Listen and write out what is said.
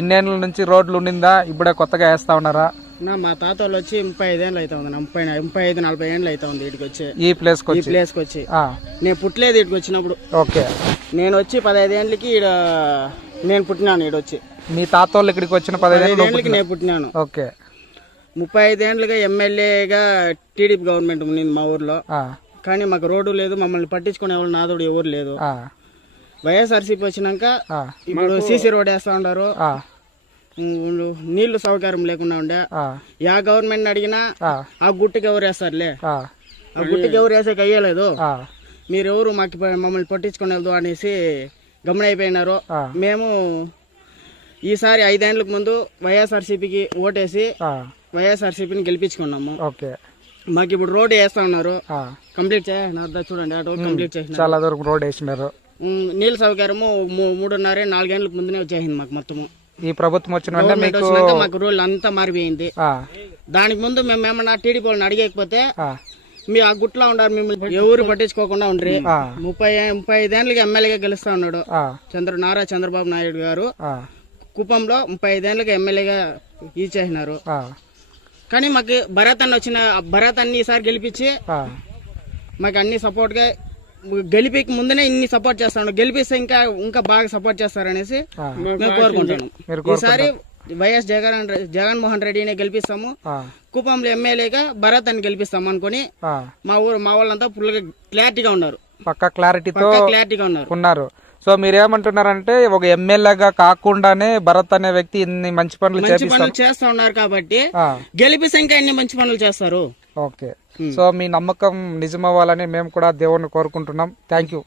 ఇన్నేళ్ళ నుంచి రోడ్లు ఉండిందా? ఇప్పుడే కొత్తగా వేస్తా ఉన్నారా? మా తాత వాళ్ళు వచ్చి 35 ఏళ్ళు అవుతా ఉంది, 35-40 ఏళ్ళు అవుతా ఉంది ఇటుకి వచ్చి, ఈ ప్లేస్ కి వచ్చి. నేను పుట్టలేదు ఇటుకు వచ్చినప్పుడు. ఓకే. నేను వచ్చి 15 ఏళ్ళకి ఈడ నేను పుట్టినాను. ఈడొచ్చి మీ తాత వాళ్ళు ఇక్కడికి వచ్చిన 15 ఏళ్ళకి నేను పుట్టినాను. ఓకే. 35 ఏళ్ళుగా ఎమ్మెల్యేగా టీడీపీ గవర్నమెంట్ ఉంది మా ఊర్లో. కానీ మాకు రోడ్డు లేదు, మమ్మల్ని పట్టించుకునే వాళ్ళు నాదోడు ఎవరు లేదు. వైఎస్ఆర్సీపీ వచ్చినాక ఇప్పుడు సీసీ రోడ్ వేస్తా ఉన్నారు, నీళ్లు సౌకర్యం లేకుండా ఉండే. యా గవర్నమెంట్ అడిగినా ఆ గుట్టుకి ఎవరు వేస్తారులే, ఆ గుట్టుకి ఎవరు వేసేకి అయ్యలేదు, మీరెవరు మాకు మమ్మల్ని పట్టించుకునేది అనేసి గమనైపోయినారు. మేము ఈసారి 5 ఏళ్ళకు ముందు వైఎస్ఆర్సీపీకి ఓటేసి వైఎస్ఆర్సీపీని గెలిపించుకున్నాము. మాకు ఇప్పుడు రోడ్డు వేస్తా ఉన్నారు, కంప్లీట్ చేయాలి. చూడండి కంప్లీట్ చేసిన చాలా దూరం రోడ్ వేసినారు. నీళ్ళ సౌకర్యము 3.5-4 ఏళ్ళకు ముందునే వచ్చేసింది మాకు మొత్తము. ఈ ప్రభుత్వం వచ్చినాక మాకు రోడ్లు అంతా మారిపోయింది. దానికి ముందు మేము ఏమన్నా టీడీపీ వాళ్ళని అడిగకపోతే మీ ఆ గుట్లో ఉండారు, మిమ్మల్ని ఎవరు పట్టించుకోకుండా ఉండ్రి. 35 ఏళ్ళకి ఎమ్మెల్యేగా గెలుస్తా ఉన్నాడు నారా చంద్రబాబు నాయుడు గారు. కుప్పంలో 35 ఏళ్ళకి ఎమ్మెల్యేగా ఇచ్చేసినారు. కానీ మాకు భరత్ అన్ని ఈసారి గెలిపించి మాకు అన్ని సపోర్ట్ గా గెలిపికి ముందునే ఇన్ని సపోర్ట్ చేస్తాను, గెలిపిస్తే ఇంకా బాగా సపోర్ట్ చేస్తారనేసి మేము కోరుకుంటున్నాం. ఈసారి వైఎస్ జగన్మోహన్ రెడ్డిని గెలిపిస్తాము, కుప్పంలో ఎమ్మెల్యేగా భరత్ అని గెలిపిస్తాము అనుకుని మా వాళ్ళంతా ఫుల్ గా క్లారిటీగా ఉన్నారు, పక్కా క్లారిటీగా ఉన్నారు. సో మీరేమంటున్నారంటే ఒక ఎమ్మెల్యేగా కాకుండానే భరత్ అనే వ్యక్తి ఇన్ని మంచి పనులు చేస్తా ఉన్నారు కాబట్టి గెలిపిస్తే ఇంకా ఎన్ని మంచి పనులు చేస్తారు. ఓకే. సో మీ నమ్మకం నిజమవ్వాలని మేము కూడా దేవుణ్ణి కోరుకుంటున్నాం. Thank you.